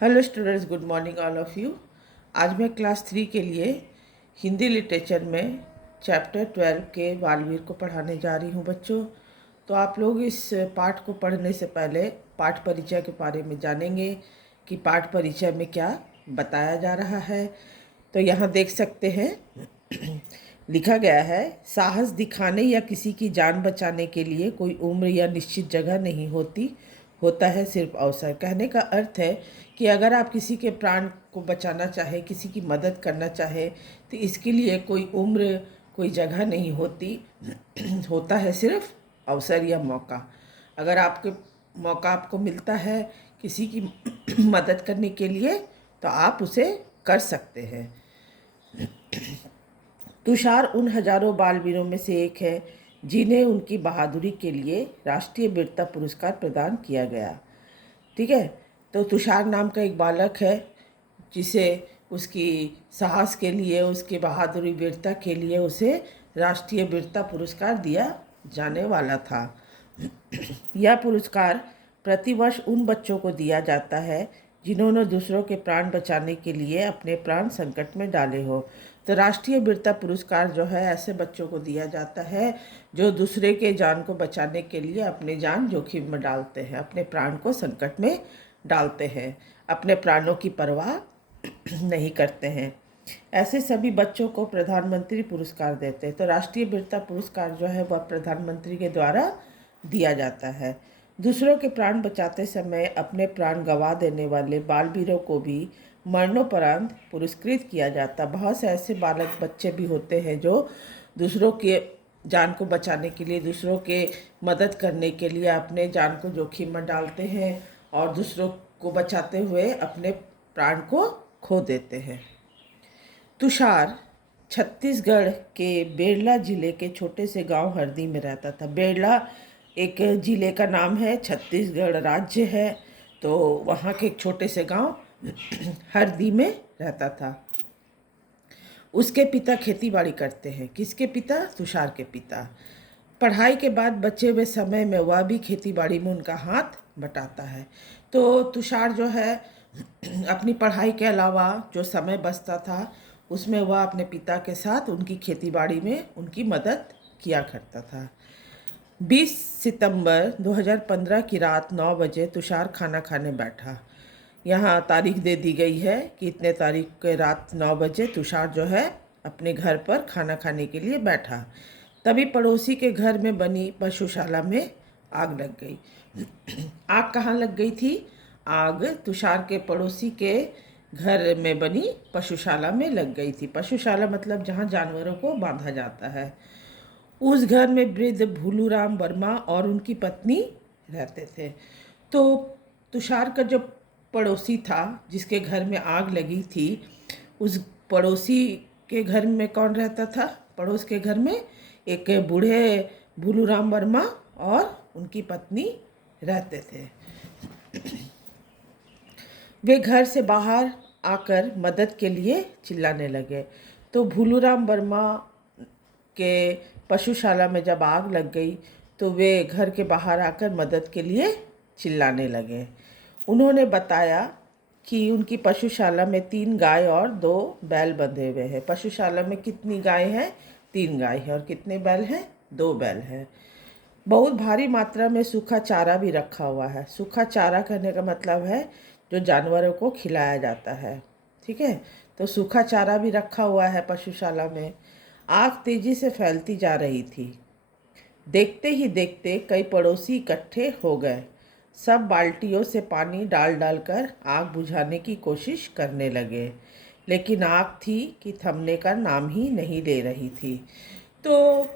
Hello students, good morning all of you. आज मैं class 3 के लिए हिंदी लिटरेचर में चैप्टर 12 के बालवीर को पढ़ाने जा रही हूँ बच्चों। तो आप लोग इस पाठ को पढ़ने से पहले पाठ परिचय के बारे में जानेंगे कि पाठ परिचय में क्या बताया जा रहा है। तो यहाँ देख सकते हैं लिखा गया है, साहस दिखाने या किसी की जान बचाने के लिए कोई उम्र या निश्चित जगह नहीं होती, होता है सिर्फ अवसर। कहने का अर्थ है कि अगर आप किसी के प्राण को बचाना चाहे, किसी की मदद करना चाहे, तो इसके लिए कोई उम्र, कोई जगह नहीं होती होता है सिर्फ अवसर या मौका। अगर आपके मौका आपको मिलता है किसी की मदद करने के लिए, तो आप उसे कर सकते हैं। तुषार उन हजारों बालवीरों में से एक है जिन्हें उनकी बहादुरी के लिए राष्ट्रीय वीरता पुरस्कार प्रदान किया गया। ठीक है, तो तुषार नाम का एक बालक है जिसे उसकी साहस के लिए, उसकी बहादुरी वीरता के लिए उसे राष्ट्रीय वीरता पुरस्कार दिया जाने वाला था। यह पुरस्कार प्रतिवर्ष उन बच्चों को दिया जाता है जिन्होंने दूसरों के प्राण बचाने के लिए अपने प्राण संकट में डाले हो। तो राष्ट्रीय वीरता पुरस्कार जो है ऐसे बच्चों को दिया जाता है जो दूसरे के जान को बचाने के लिए अपनी जान जोखिम में डालते हैं, अपने प्राण को संकट में डालते हैं, अपने प्राणों की परवाह नहीं करते हैं। ऐसे सभी बच्चों को प्रधानमंत्री पुरस्कार देते हैं। तो राष्ट्रीय वीरता पुरस्कार जो है वह प्रधानमंत्री के द्वारा दिया जाता है। दूसरों के प्राण बचाते समय अपने प्राण गंवा देने वाले बालवीरों को भी मरणोपरांत पुरस्कृत किया जाता। बहुत से ऐसे बालक बच्चे भी होते हैं जो दूसरों के जान को बचाने के लिए, दूसरों के मदद करने के लिए अपने जान को जोखिम में डालते हैं और दूसरों को बचाते हुए अपने प्राण को खो देते हैं। तुषार छत्तीसगढ़ के बेरला जिले के छोटे से गांव हरदी में रहता था। बेरला एक जिले का नाम है, छत्तीसगढ़ राज्य है, तो वहाँ के एक छोटे से गांव हरदी में रहता था। उसके पिता खेतीबाड़ी करते हैं। किसके पिता? तुषार के पिता। पढ़ाई के बाद बचे हुए समय में वह भी खेतीबाड़ी में उनका हाथ बटाता है। तो तुषार जो है अपनी पढ़ाई के अलावा जो समय बचता था उसमें वह अपने पिता के साथ उनकी खेतीबाड़ी में उनकी मदद किया करता था। 20 सितंबर 2015 की रात 9 बजे तुषार खाना खाने बैठा। यहाँ तारीख दे दी गई है कि इतने तारीख के रात 9 बजे तुषार जो है अपने घर पर खाना खाने के लिए बैठा। तभी पड़ोसी के घर में बनी पशुशाला में आग लग गई। आग कहाँ लग गई थी? आग तुषार के पड़ोसी के घर में बनी पशुशाला में लग गई थी। पशुशाला मतलब जहाँ जानवरों को बांधा जाता है। उस घर में वृद्ध भूलूराम वर्मा और उनकी पत्नी रहते थे। तो तुषार का जो पड़ोसी था जिसके घर में आग लगी थी, उस पड़ोसी के घर में कौन रहता था? पड़ोस के घर में एक बूढ़े भूलूराम वर्मा और उनकी पत्नी रहते थे। वे घर से बाहर आकर मदद के लिए चिल्लाने लगे। तो भूलूराम वर्मा के पशुशाला में जब आग लग गई तो वे घर के बाहर आकर मदद के लिए चिल्लाने लगे। उन्होंने बताया कि उनकी पशुशाला में 3 गाय और 2 बैल बंधे हुए हैं। पशुशाला में कितनी गाय हैं? 3 गाय है। और कितने बैल हैं? 2 बैल हैं। बहुत भारी मात्रा में सूखा चारा भी रखा हुआ है। सूखा चारा कहने का मतलब है जो जानवरों को खिलाया जाता है। ठीक है, तो सूखा चारा भी रखा हुआ है पशुशाला में। आग तेजी से फैलती जा रही थी। देखते ही देखते कई पड़ोसी इकट्ठे हो गए। सब बाल्टियों से पानी डाल डालकर आग बुझाने की कोशिश करने लगे, लेकिन आग थी कि थमने का नाम ही नहीं ले रही थी। तो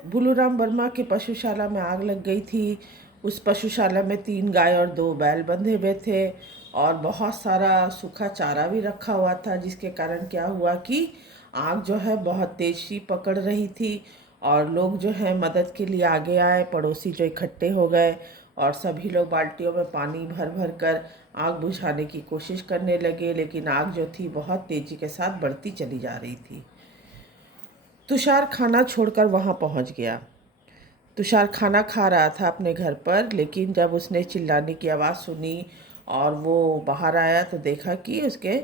भूलूराम वर्मा के पशुशाला में आग लग गई थी। उस पशुशाला में 3 गाय और 2 बैल बंधे हुए थे और बहुत सारा सूखा चारा भी रखा हुआ था, जिसके कारण क्या हुआ कि आग जो है बहुत तेज़ी पकड़ रही थी और लोग जो है मदद के लिए आगे आए। पड़ोसी जो इकट्ठे हो गए और सभी लोग बाल्टियों में पानी भर भर कर आग बुझाने की कोशिश करने लगे, लेकिन आग जो थी बहुत तेज़ी के साथ बढ़ती चली जा रही थी। तुषार खाना छोड़कर वहाँ पहुँच गया। तुषार खाना खा रहा था अपने घर पर, लेकिन जब उसने चिल्लाने की आवाज़ सुनी और वो बाहर आया तो देखा कि उसके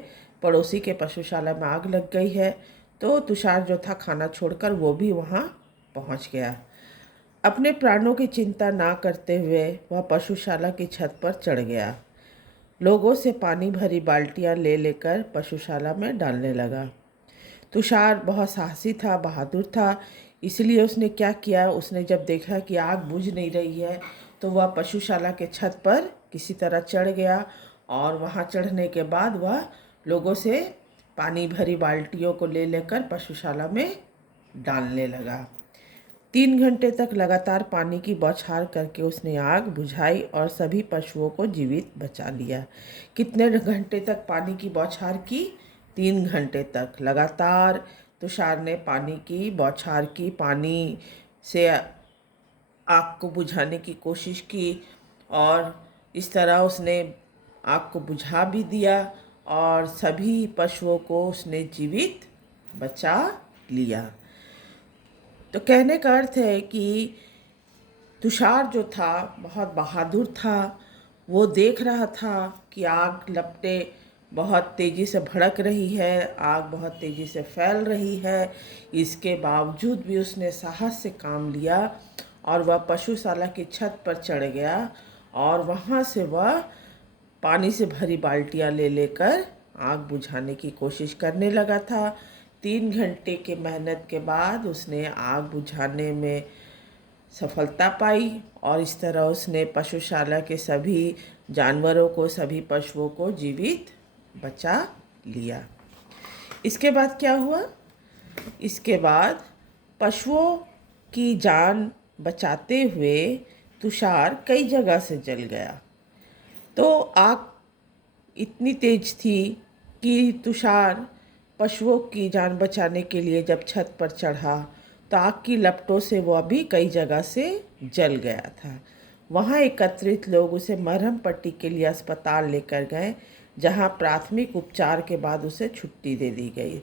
पड़ोसी के पशुशाला में आग लग गई है। तो तुषार जो था खाना छोड़कर वो भी वहाँ पहुँच गया। अपने प्राणों की चिंता ना करते हुए वह पशुशाला की छत पर चढ़ गया। लोगों से पानी भरी बाल्टियां ले लेकर पशुशाला में डालने लगा। तुषार बहुत साहसी था, बहादुर था। इसलिए उसने क्या किया, उसने जब देखा कि आग बुझ नहीं रही है तो वह पशुशाला के छत पर किसी तरह चढ़ गया और वहां चढ़ने के बाद वह लोगों से पानी भरी बाल्टियों को ले लेकर पशुशाला में डालने लगा। 3 घंटे तक लगातार पानी की बौछार करके उसने आग बुझाई और सभी पशुओं को जीवित बचा लिया। कितने घंटे तक पानी की बौछार की? 3 घंटे तक लगातार तुषार ने पानी की बौछार की, पानी से आग को बुझाने की कोशिश की और इस तरह उसने आग को बुझा भी दिया और सभी पशुओं को उसने जीवित बचा लिया। तो कहने का अर्थ है कि तुषार जो था बहुत बहादुर था। वो देख रहा था कि आग लपटे बहुत तेज़ी से भड़क रही है, आग बहुत तेज़ी से फैल रही है। इसके बावजूद भी उसने साहस से काम लिया और वह पशुशाला की छत पर चढ़ गया और वहाँ से वह पानी से भरी बाल्टियाँ ले लेकर आग बुझाने की कोशिश करने लगा था। 3 घंटे के मेहनत के बाद उसने आग बुझाने में सफलता पाई और इस तरह उसने पशुशाला के सभी जानवरों को, सभी पशुओं को जीवित बचा लिया। इसके बाद क्या हुआ? इसके बाद पशुओं की जान बचाते हुए तुषार कई जगह से जल गया। तो आग इतनी तेज थी कि तुषार पशुओं की जान बचाने के लिए जब छत पर चढ़ा तो आग की लपटों से वह भी कई जगह से जल गया था। वहाँ एकत्रित लोग उसे मरहम पट्टी के लिए अस्पताल लेकर गए, जहाँ प्राथमिक उपचार के बाद उसे छुट्टी दे दी गई।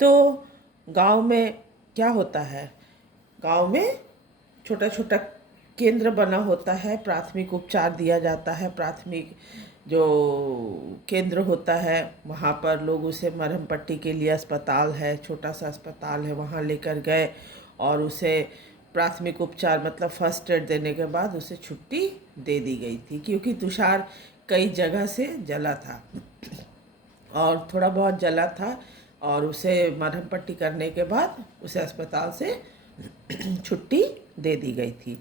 तो गांव में क्या होता है, गांव में छोटा छोटा केंद्र बना होता है, प्राथमिक उपचार दिया जाता है। प्राथमिक जो केंद्र होता है वहाँ पर लोग उसे मरहम पट्टी के लिए, अस्पताल है, छोटा सा अस्पताल है, वहाँ लेकर गए और उसे प्राथमिक उपचार मतलब फर्स्ट एड देने के बाद उसे छुट्टी दे दी गई थी, क्योंकि तुषार कई जगह से जला था और थोड़ा बहुत जला था और उसे मरहम पट्टी करने के बाद उसे अस्पताल से छुट्टी दे दी गई थी।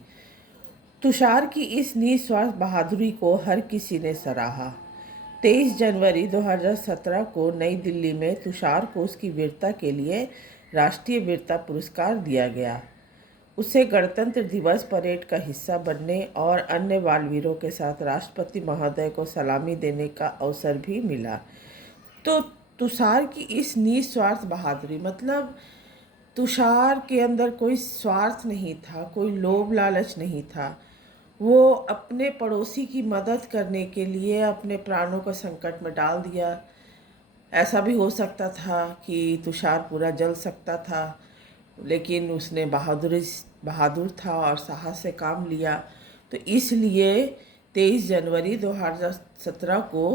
तुषार की इस निस्वार्थ बहादुरी को हर किसी ने सराहा। 23 जनवरी 2017 को नई दिल्ली में तुषार को उसकी वीरता के लिए राष्ट्रीय वीरता पुरस्कार दिया गया। उसे गणतंत्र दिवस परेड का हिस्सा बनने और अन्य बालवीरों के साथ राष्ट्रपति महोदय को सलामी देने का अवसर भी मिला। तो तुषार की इस निस्वार्थ बहादुरी मतलब तुषार के अंदर कोई स्वार्थ नहीं था, कोई लोभ लालच नहीं था। वो अपने पड़ोसी की मदद करने के लिए अपने प्राणों को संकट में डाल दिया। ऐसा भी हो सकता था कि तुषार पूरा जल सकता था, लेकिन उसने बहादुर था और साहस से काम लिया। तो इसलिए 23 जनवरी 2017 को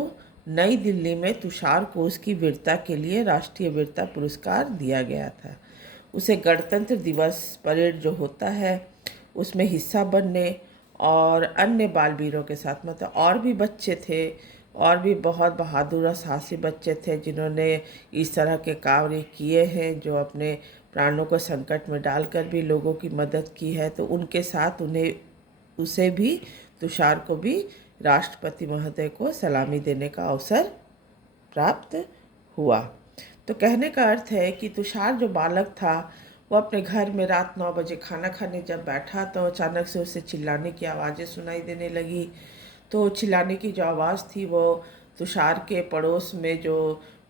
नई दिल्ली में तुषार को उसकी वीरता के लिए राष्ट्रीय वीरता पुरस्कार दिया गया था। उसे गणतंत्र दिवस परेड जो होता है उसमें हिस्सा बनने और अन्य बालवीरों के साथ, मतलब और भी बच्चे थे, और भी बहुत बहादुर और साहसी बच्चे थे जिन्होंने इस तरह के कार्य किए हैं, जो अपने प्राणों को संकट में डालकर भी लोगों की मदद की है। तो उनके साथ उसे भी, तुषार को भी राष्ट्रपति महोदय को सलामी देने का अवसर प्राप्त हुआ। तो कहने का अर्थ है कि तुषार जो बालक था वो अपने घर में रात 9 बजे खाना खाने जब बैठा तो अचानक से उसे चिल्लाने की आवाज़ें सुनाई देने लगी। तो चिल्लाने की जो आवाज़ थी वो तुषार के पड़ोस में जो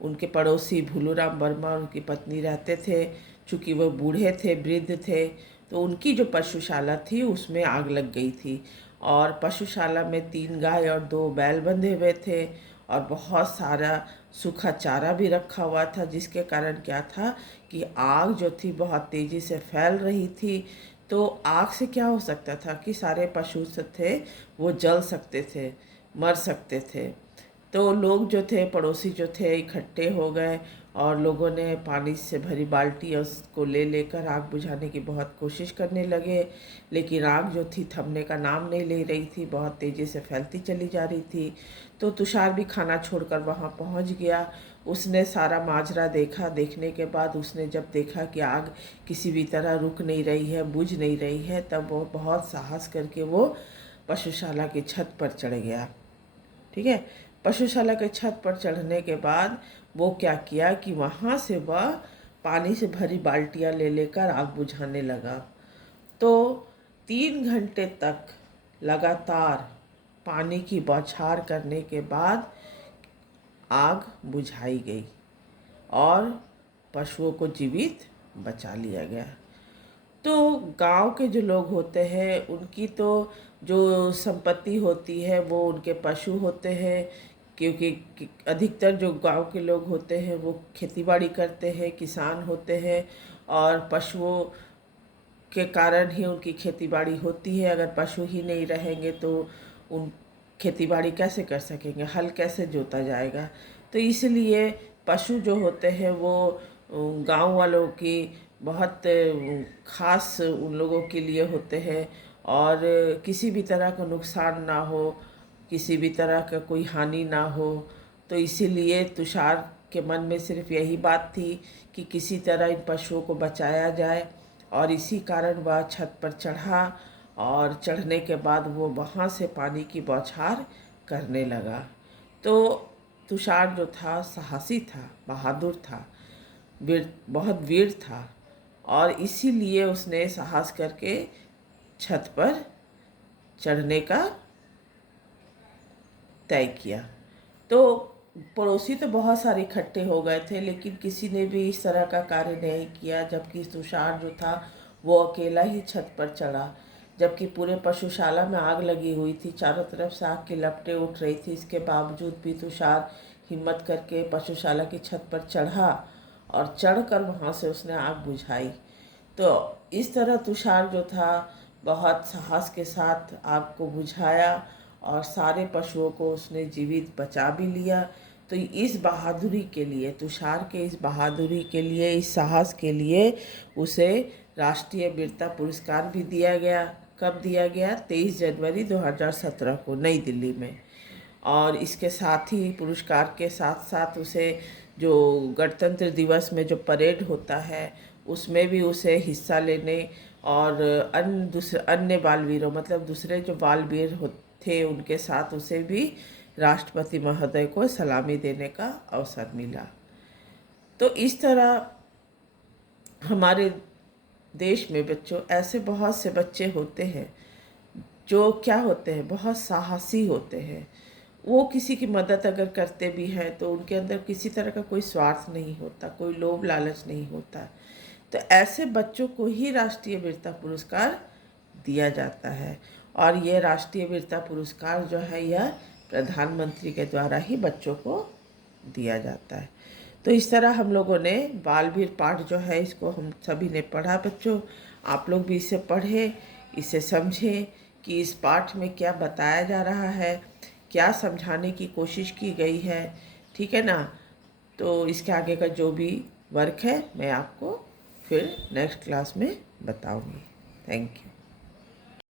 उनके पड़ोसी भूलूराम वर्मा और उनकी पत्नी रहते थे, चूँकि वो बूढ़े थे, वृद्ध थे, तो उनकी जो पशुशाला थी उसमें आग लग गई थी और पशुशाला में 3 गाय और 2 बैल बंधे हुए थे और बहुत सारा सूखा चारा भी रखा हुआ था, जिसके कारण क्या था कि आग जो थी बहुत तेज़ी से फैल रही थी। तो आग से क्या हो सकता था कि सारे पशु थे वो जल सकते थे, मर सकते थे। तो लोग जो थे, पड़ोसी जो थे, इकट्ठे हो गए और लोगों ने पानी से भरी बाल्टी उसको ले लेकर आग बुझाने की बहुत कोशिश करने लगे। लेकिन आग जो थी थमने का नाम नहीं ले रही थी, बहुत तेज़ी से फैलती चली जा रही थी। तो तुषार भी खाना छोड़कर वहाँ पहुँच गया। उसने सारा माजरा देखा। देखने के बाद उसने जब देखा कि आग किसी भी तरह रुक नहीं रही है, बुझ नहीं रही है, तब वो बहुत साहस करके वो पशुशाला की छत पर चढ़ गया। ठीक है। पशुशाला के छत पर चढ़ने के बाद वो क्या किया कि वहाँ से वह पानी से भरी बाल्टियाँ ले लेकर आग बुझाने लगा। तो 3 घंटे तक लगातार पानी की बौछार करने के बाद आग बुझाई गई और पशुओं को जीवित बचा लिया गया। तो गांव के जो लोग होते हैं उनकी तो जो संपत्ति होती है वो उनके पशु होते हैं, क्योंकि अधिकतर जो गांव के लोग होते हैं वो खेतीबाड़ी करते हैं, किसान होते हैं, और पशुओं के कारण ही उनकी खेतीबाड़ी होती है। अगर पशु ही नहीं रहेंगे तो उन खेतीबाड़ी कैसे कर सकेंगे, हल कैसे जोता जाएगा। तो इसलिए पशु जो होते हैं वो गांव वालों की बहुत खास उन लोगों के लिए होते हैं, और किसी भी तरह का नुकसान ना हो, किसी भी तरह का कोई हानि ना हो। तो इसीलिए तुषार के मन में सिर्फ यही बात थी कि किसी तरह इन पशुओं को बचाया जाए, और इसी कारण वह छत पर चढ़ा और चढ़ने के बाद वो वहाँ से पानी की बौछार करने लगा। तो तुषार जो था साहसी था, बहादुर था, बहुत वीर था, और इसीलिए उसने साहस करके छत पर चढ़ने का तय किया। तो पड़ोसी तो बहुत सारे इकट्ठे हो गए थे, लेकिन किसी ने भी इस तरह का कार्य नहीं किया। जबकि तुषार जो था वो अकेला ही छत पर चढ़ा, जबकि पूरे पशुशाला में आग लगी हुई थी, चारों तरफ से आग की लपटें उठ रही थी। इसके बावजूद भी तुषार हिम्मत करके पशुशाला की छत पर चढ़ा और चढ़कर वहाँ से उसने आग बुझाई। तो इस तरह तुषार जो था बहुत साहस के साथ आग को बुझाया और सारे पशुओं को उसने जीवित बचा भी लिया। तो इस बहादुरी के लिए, तुषार के इस बहादुरी के लिए, इस साहस के लिए उसे राष्ट्रीय वीरता पुरस्कार भी दिया गया। कब दिया गया? 23 जनवरी 2017 को नई दिल्ली में। और इसके साथ ही पुरस्कार के साथ साथ उसे जो गणतंत्र दिवस में जो परेड होता है उसमें भी उसे हिस्सा लेने, और अन्य बालवीरों, मतलब दूसरे जो बालवीर थे उनके साथ उसे भी राष्ट्रपति महोदय को सलामी देने का अवसर मिला। तो इस तरह हमारे देश में बच्चों ऐसे बहुत से बच्चे होते हैं जो क्या होते हैं, बहुत साहसी होते हैं। वो किसी की मदद अगर करते भी हैं तो उनके अंदर किसी तरह का कोई स्वार्थ नहीं होता, कोई लोभ लालच नहीं होता। तो ऐसे बच्चों को ही राष्ट्रीय वीरता पुरस्कार दिया जाता है, और ये राष्ट्रीय वीरता पुरस्कार जो है यह प्रधानमंत्री के द्वारा ही बच्चों को दिया जाता है। तो इस तरह हम लोगों ने बालवीर पाठ जो है इसको हम सभी ने पढ़ा। बच्चों, आप लोग भी इसे पढ़ें, इसे समझें कि इस पाठ में क्या बताया जा रहा है, क्या समझाने की कोशिश की गई है। ठीक है ना? तो इसके आगे का जो भी वर्क है मैं आपको फिर नेक्स्ट क्लास में बताऊंगी। Thank you.